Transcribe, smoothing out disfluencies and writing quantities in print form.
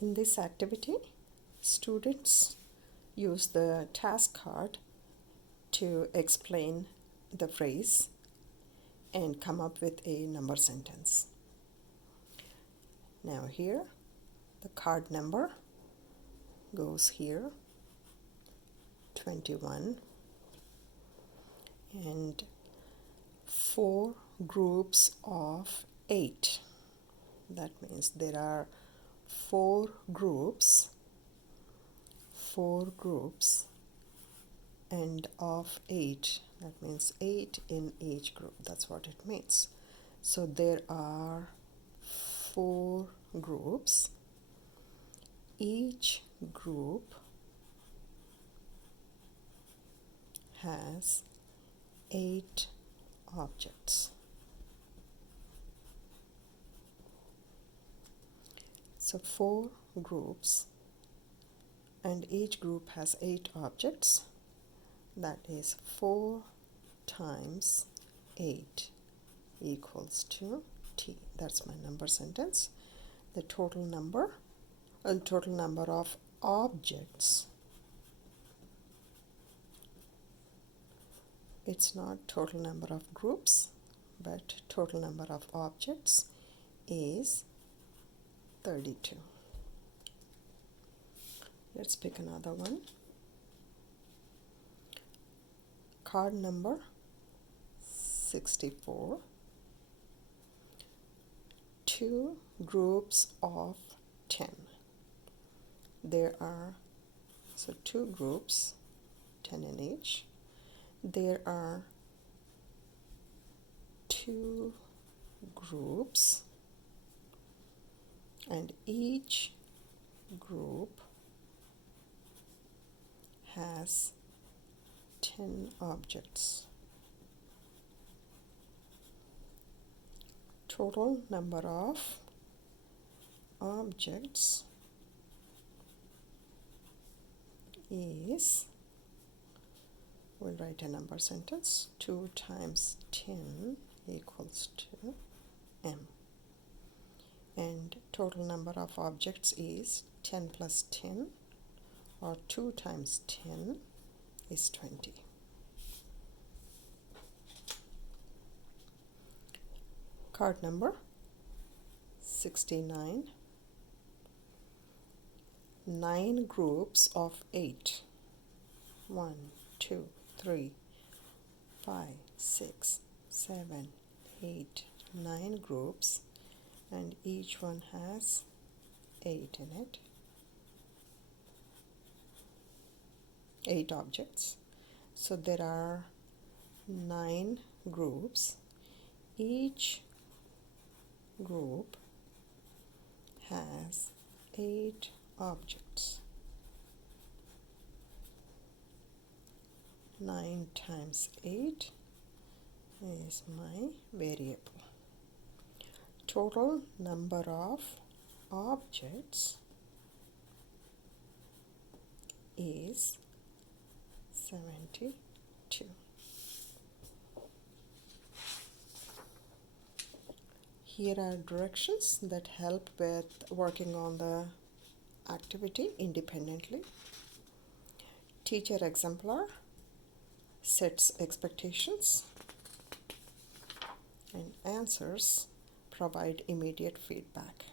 In this activity, students use the task card to explain the phrase and come up with a number sentence. Now here, the card number goes here, 21, and 4 groups of 8. That means there are 4 groups and of 8. That means 8 in each group. That's what it means. So there are 4 groups. Each group has 8 objects. So 4 groups and each group has 8 objects. That is 4 times 8 equals to T. That's my number sentence. The total number of objects. It's not total number of groups, but total number of objects is 32. Let's pick another one. Card number 64. 2 groups of 10. There are 2 groups, 10 in each. There are 2 groups and each group has 10 objects. Total number of objects is, we'll write a number sentence, 2 times 10 equals to M. And total number of objects is 10 plus 10, or 2 times 10 is 20. Card number 69. 9 groups of 8. 1, 2, 3, 5, 6, 7, 8, 9 groups, and each one has 8 in it. 8 objects. So there are 9 groups. Each group has 8 objects. 9 times 8 is my variable. Total number of objects is 72. Here are directions that help with working on the activity independently. Teacher exemplar sets expectations, and answers provide immediate feedback.